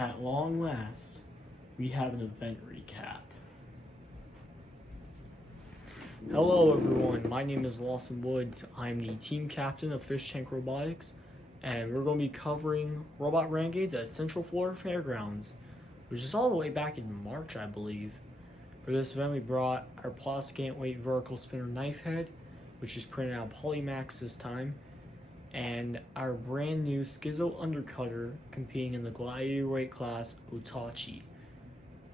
At long last, we have an event recap. Hello everyone, my name is Lawson Woods. I'm the team captain of Fish Tank Robotics, and we're going to be covering Robot Renegades at Central Florida Fairgrounds, which is all the way back in March, I believe. For this event, we brought our plastic ant-weight vertical spinner Knifehead, which is printed out Polymax this time, and our brand new Schizo Undercutter competing in the Gladiator weight class Otachi.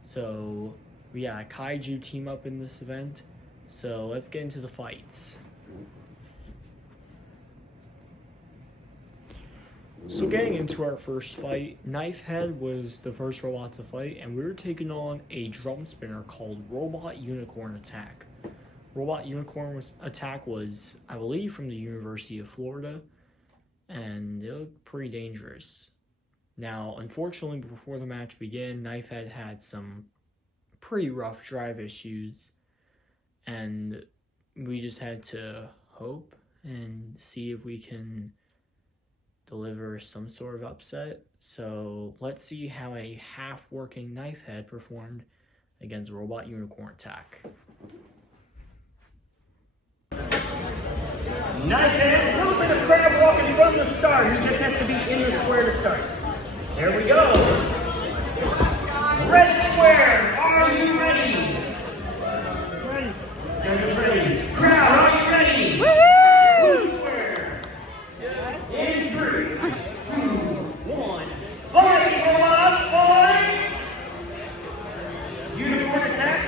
So we got a Kaiju team up in this event, so let's get into the fights. So getting into our first fight, Knifehead was the first robot to fight, and we were taking on a drum spinner called Robot Unicorn Attack. Robot Unicorn Attack was, I believe, from the University of Florida, and it looked pretty dangerous. Now, unfortunately, before the match began, Knifehead had some pretty rough drive issues, and we just had to hope and see if we can deliver some sort of upset. So let's see how a half-working Knifehead performed against Robot Unicorn Attack. Knifehead, a little bit of crab walking from the start. He just has to be in the square to start. There we go. Red square, are you ready? Ready. Guys are ready. Crowd, are you ready? Woohoo! Blue square. Yes. In 3, 2, 1. Fight, robots, fight! Unicorn attack,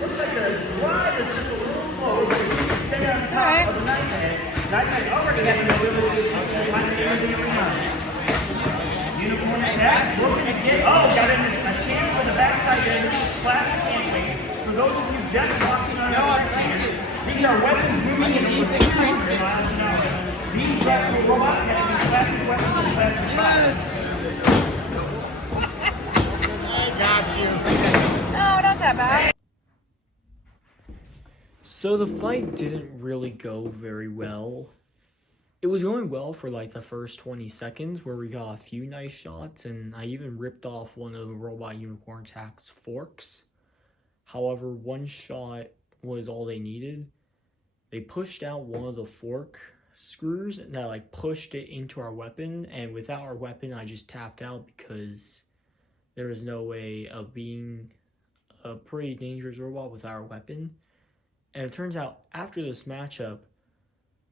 looks like the drive is just a little slow, but if you can stay on top of the Knifehead. Knifehead already having a little bit of energy every time. Unicorn attack, looking to get, got a chance for the backside there. This is plastic ant-weight. For those of you just watching on our spectators, these are weapons moving at over 200 miles an hour. These actual robots have to be plastic weapons and plastic bodies. I got you. No, don't tap back. So the fight didn't really go very well. It was going well for like the first 20 seconds where we got a few nice shots, and I even ripped off one of the Robot Unicorn Attack's forks. However, one shot was all they needed. They pushed out one of the fork screws that like pushed it into our weapon, and without our weapon I just tapped out because there was no way of being a pretty dangerous robot without our weapon. And it turns out after this matchup,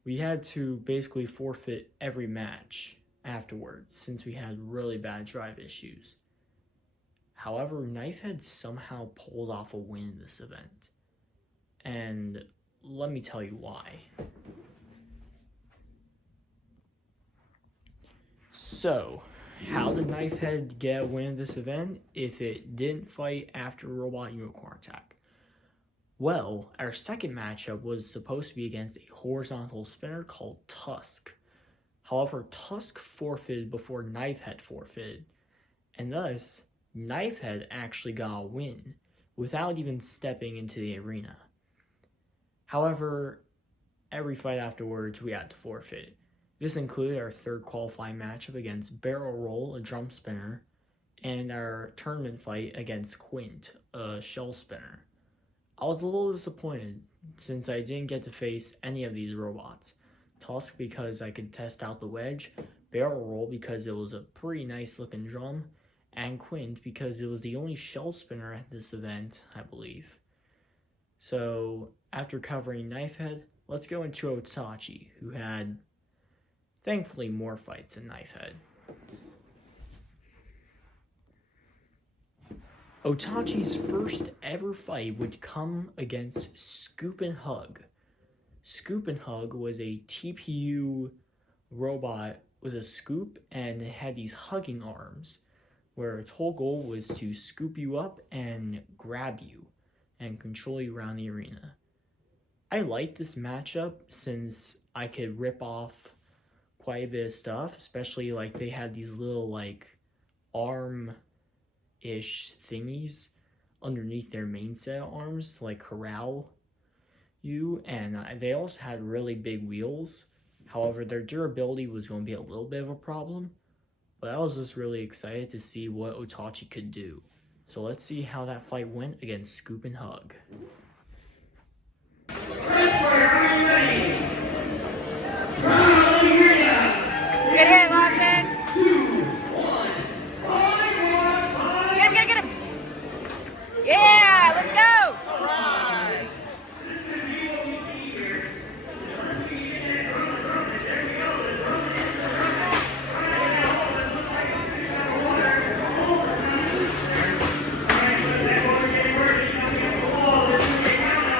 we had to basically forfeit every match afterwards since we had really bad drive issues. However, Knifehead somehow pulled off a win in this event. And let me tell you why. So, how did Knifehead get a win in this event if it didn't fight after Robot Unicorn Attack? Well, our second matchup was supposed to be against a horizontal spinner called Tusk. However, Tusk forfeited before Knifehead forfeited, and thus, Knifehead actually got a win without even stepping into the arena. However, every fight afterwards we had to forfeit. This included our third qualifying matchup against Barrel Roll, a drum spinner, and our tournament fight against Quint, a shell spinner. I was a little disappointed since I didn't get to face any of these robots. Tusk because I could test out the wedge, Barrel Roll because it was a pretty nice looking drum, and Quint because it was the only shell spinner at this event, I believe. So after covering Knifehead, let's go into Otachi, who had thankfully more fights than Knifehead. Otachi's first ever fight would come against Scoop and Hug. Scoop and Hug was a TPU robot with a scoop, and it had these hugging arms where its whole goal was to scoop you up and grab you and control you around the arena. I liked this matchup since I could rip off quite a bit of stuff, especially like they had these little like arm ish thingies underneath their main set of arms to like corral you, and they also had really big wheels. However, their durability was going to be a little bit of a problem. But I was just really excited to see what Otachi could do. So let's see how that fight went against Scoop and Hug. Good hit, Lawson. Get him. Yeah, let's go. All right.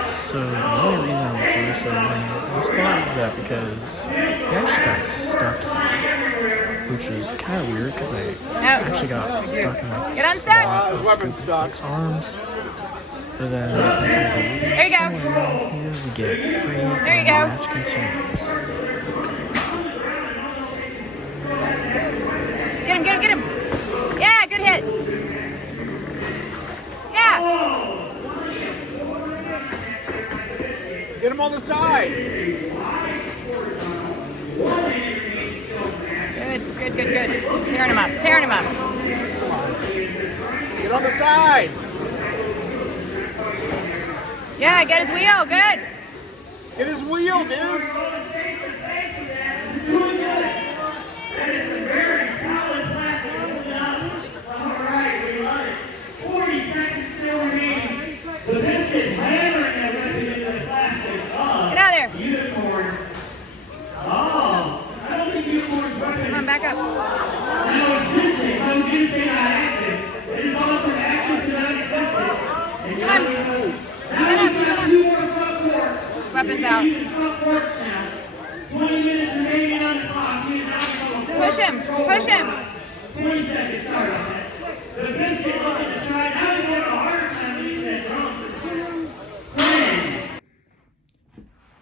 So the only reason I'm close on this spot is that because he actually got stuck here, which was kind of weird because I actually got stuck in like the Get unstuck. slot of Weapon Scoop stuck. Hug's arms. But then There you go. somewhere around here we get free There you and go. the match continues. Get him. Yeah, good hit. Yeah. Get him on the side. Good. Tearing him up. Get on the side. Yeah, get his wheel. Good. Get his wheel, dude. Get out of there. Come on, back up. Come on. Shut up. Weapons out. Push him.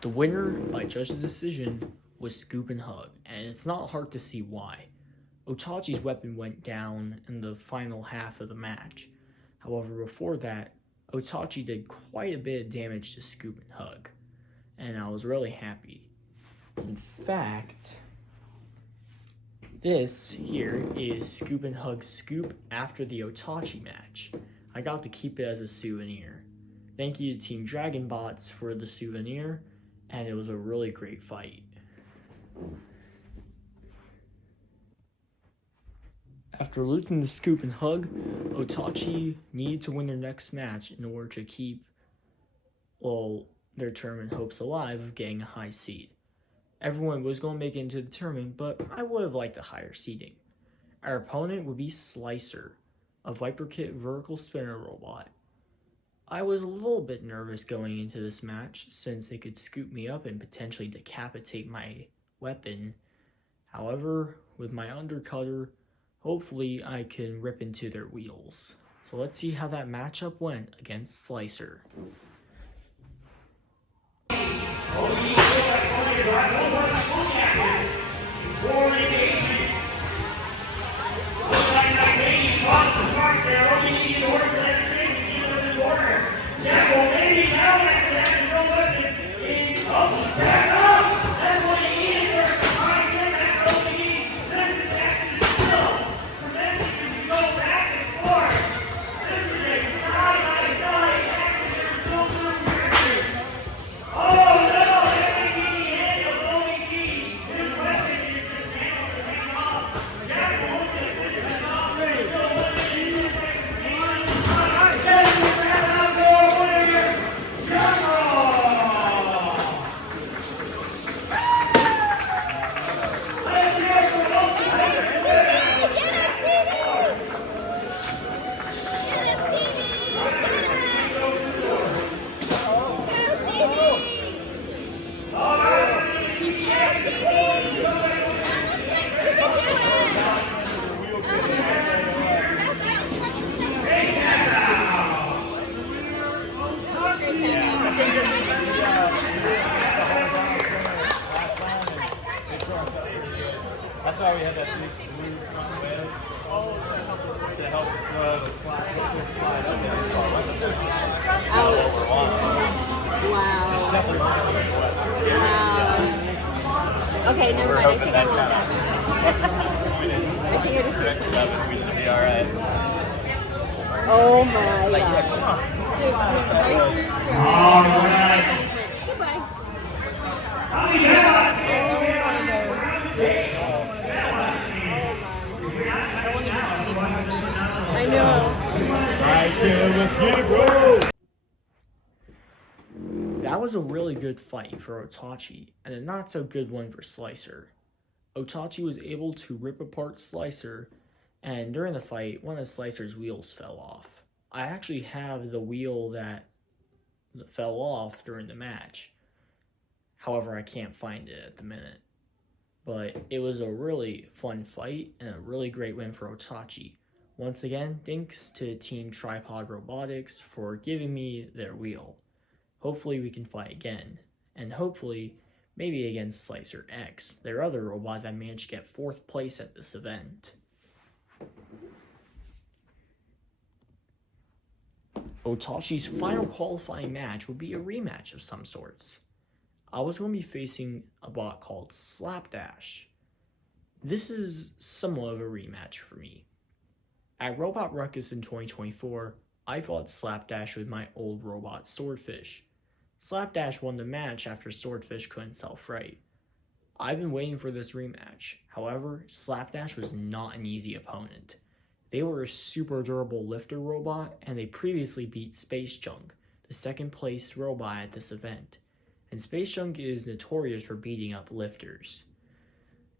The winner by judge's decision was Scoop and Hug, and it's not hard to see why. Otachi's weapon went down in the final half of the match. However, before that, Otachi did quite a bit of damage to Scoop and Hug, and I was really happy. In fact, this here is Scoop and Hug's scoop after the Otachi match. I got to keep it as a souvenir. Thank you to Team Dragon Bots for the souvenir, and it was a really great fight. After losing the Scoop and Hug, Otachi needed to win their next match in order to keep, their tournament hopes alive of getting a high seed. Everyone was going to make it into the tournament, but I would have liked a higher seeding. Our opponent would be Slicer, a Viper Kit vertical spinner robot. I was a little bit nervous going into this match since they could scoop me up and potentially decapitate my weapon. However, with my undercutter, hopefully I can rip into their wheels. So let's see how that matchup went against Slicer. That's why we had that big blue front wheel. To help the slide up there. Wow. It's definitely Wow. Okay, never mind. I think I want that. I think Yeah, just Stretch it up and we should be alright. Oh my Like, god. yeah, come on. All right. Goodbye. I know. Let's get it, bro. That was a really good fight for Otachi, and a not so good one for Slicer. Otachi was able to rip apart Slicer, and during the fight, one of Slicer's wheels fell off. I actually have the wheel that fell off during the match. However, I can't find it at the minute. But it was a really fun fight and a really great win for Otachi. Once again, thanks to Team Tripod Robotics for giving me their wheel. Hopefully we can fight again, and hopefully maybe against Slicer X, their other robot that managed to get 4th place at this event. Otachi's final qualifying match would be a rematch of some sorts. I was going to be facing a bot called Slapdash. This is somewhat of a rematch for me. At Robot Ruckus in 2024, I fought Slapdash with my old robot Swordfish. Slapdash won the match after Swordfish couldn't self-right. I've been waiting for this rematch. However, Slapdash was not an easy opponent. They were a super durable lifter robot, and they previously beat Space Junk, the 2nd place robot at this event. And Space Junk is notorious for beating up lifters.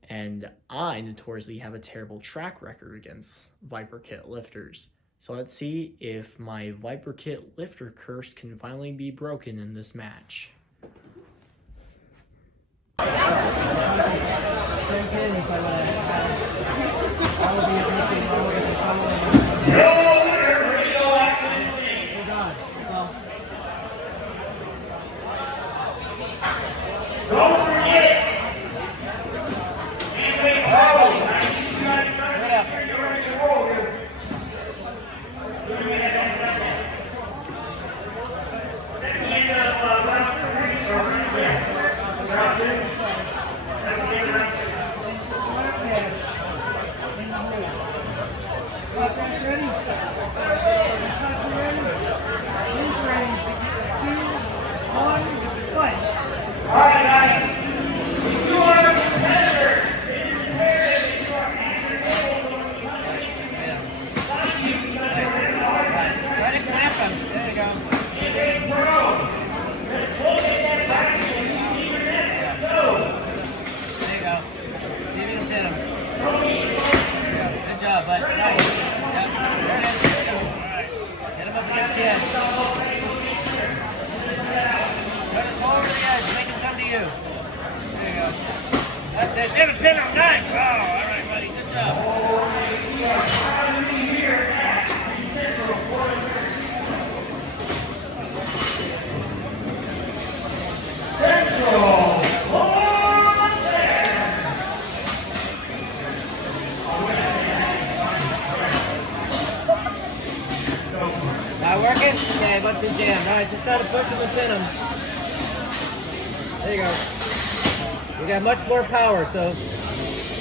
And I notoriously have a terrible track record against Viper Kit lifters. So let's see if my Viper Kit lifter curse can finally be broken in this match. That's it. Never pin him. Nice. Oh, all right, buddy. Good job. Not working? Okay, it must be jammed. All right, just try to push him and pin him. There you go. We got much more power, so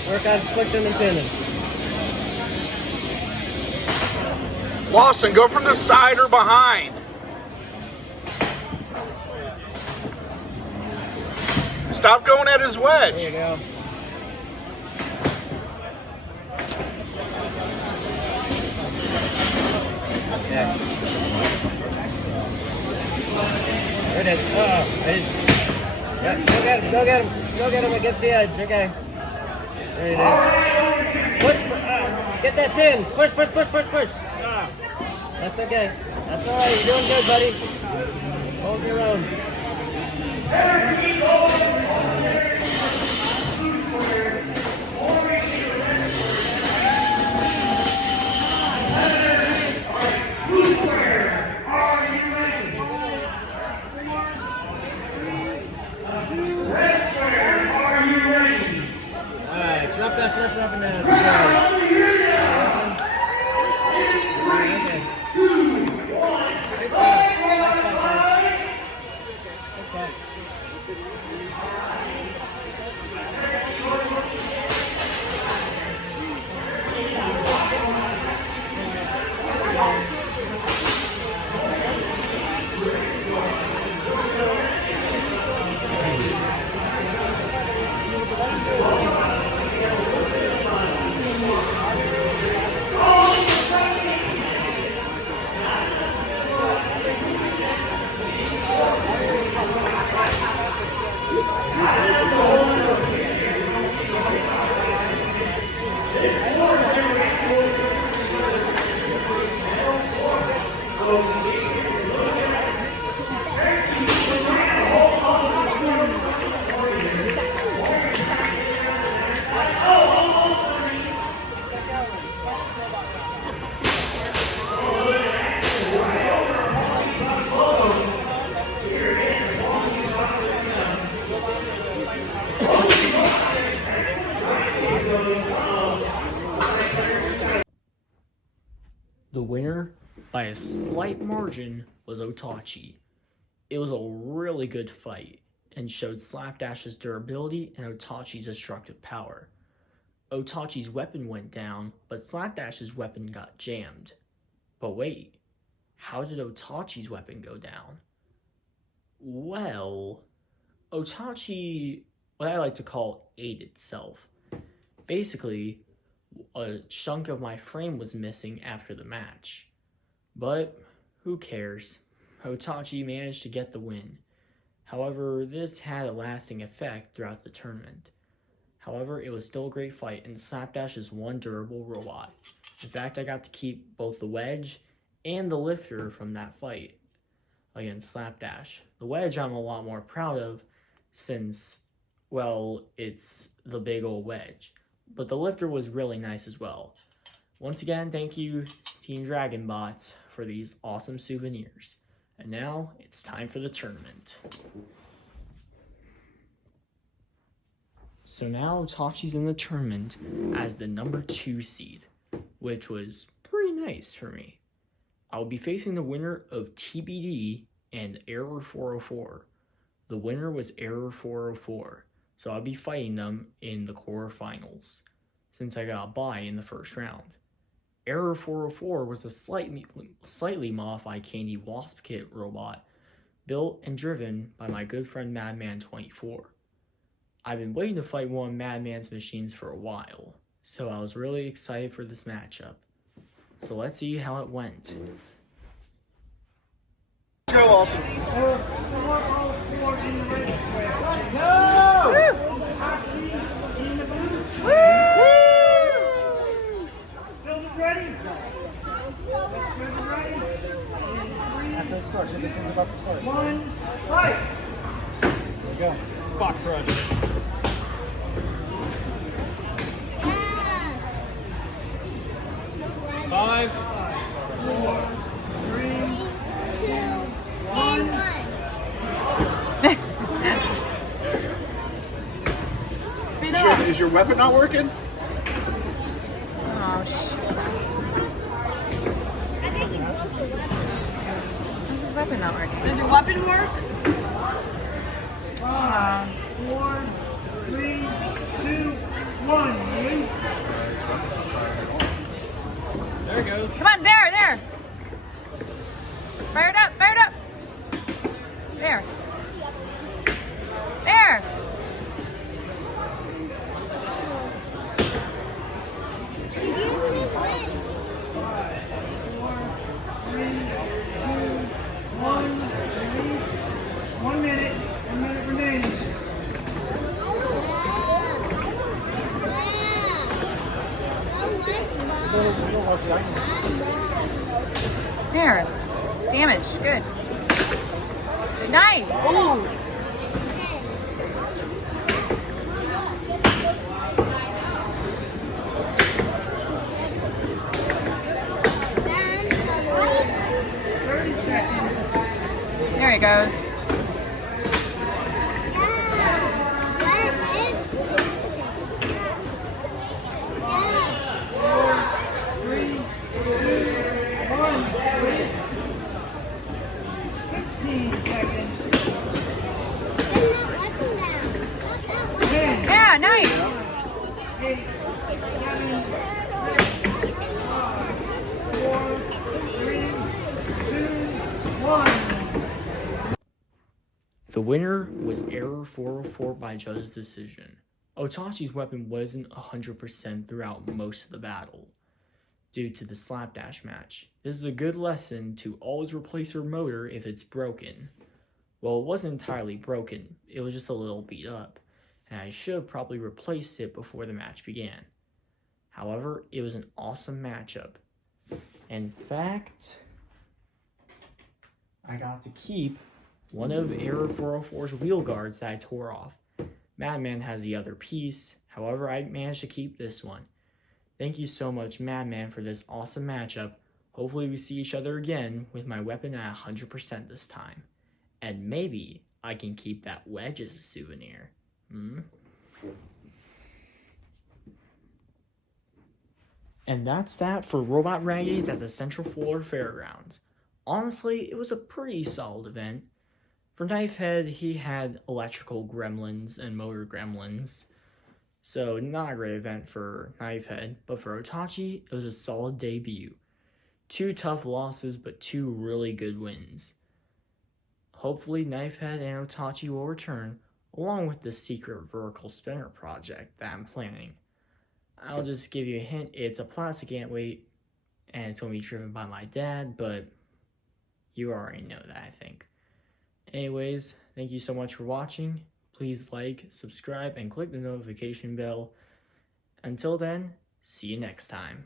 work on pushing and pinning. Lawson, go from the side or behind. Stop going at his wedge. There you go. Yeah. There it is. Oh, it is. Yeah, go get him, go get him. Go get him against the edge. Okay. There it is. Push. Get that pin. Push, push, push, push, push. That's okay. That's all right. You're doing good, buddy. Hold your own. Drop that flipper up and down. Okay. Okay. The winner, by a slight margin, was Otachi. It was a really good fight and showed Slapdash's durability and Otachi's destructive power. Otachi's weapon went down, but Slapdash's weapon got jammed. But wait, how did Otachi's weapon go down? Well, Otachi, what I like to call, ate itself. Basically, a chunk of my frame was missing after the match. But who cares? Otachi managed to get the win. However, this had a lasting effect throughout the tournament. However, it was still a great fight, and Slapdash is one durable robot. In fact, I got to keep both the wedge and the lifter from that fight against Slapdash. The wedge I'm a lot more proud of since, well, it's the big old wedge. But the lifter was really nice as well. Once again, thank you, Team Dragonbots, for these awesome souvenirs. And now, it's time for the tournament. So now, Otachi's in the tournament as the number 2 seed, which was pretty nice for me. I will be facing the winner of TBD and Error 404. The winner was Error 404, so I'll be fighting them in the quarterfinals, since I got a bye in the first round. Error 404 was a slightly modified Candy Wasp Kit robot, built and driven by my good friend Madman24. I've been waiting to fight one of Madman's machines for a while, so I was really excited for this matchup. So let's see how it went. Let's go, Lawson. After it starts, this one's about to start. One, fight! There we go. Box rush. 5, 4, 3, 2, 1. Is your weapon not working? Oh, shit. I think he broke the weapon. How's his weapon not working? Does your weapon work? 5, 4, 3, 2, 1. Ready? there it goes. Come on, there. Fire it up. There. Did you use this? 1 minute. 1 minute remaining. There. Damage. Good. Nice. Ooh. There he goes. Yeah, nice. 8, 7, 4, 3, 2, 1. The winner was Error 404 by judge's decision. Otachi's weapon wasn't 100% throughout most of the battle, due to the Slapdash match. This is a good lesson to always replace your motor if it's broken. Well, it wasn't entirely broken, it was just a little beat up, and I should have probably replaced it before the match began. However, it was an awesome matchup. In fact, I got to keep one of Error 404's wheel guards that I tore off. Madman has the other piece, however I managed to keep this one. Thank you so much, Madman, for this awesome matchup. Hopefully we see each other again with my weapon at 100% this time. And maybe I can keep that wedge as a souvenir. And that's that for Robot Renegades at the Central Florida Fairgrounds. Honestly, it was a pretty solid event. For Knifehead, he had electrical gremlins and motor gremlins, so not a great event for Knifehead, but for Otachi, it was a solid debut. 2 tough losses, but 2 really good wins. Hopefully, Knifehead and Otachi will return, along with the secret vertical spinner project that I'm planning. I'll just give you a hint, it's a plastic antweight, and it's going to be driven by my dad, but you already know that, I think. Anyways, thank you so much for watching. Please like, subscribe, and click the notification bell. Until then, see you next time.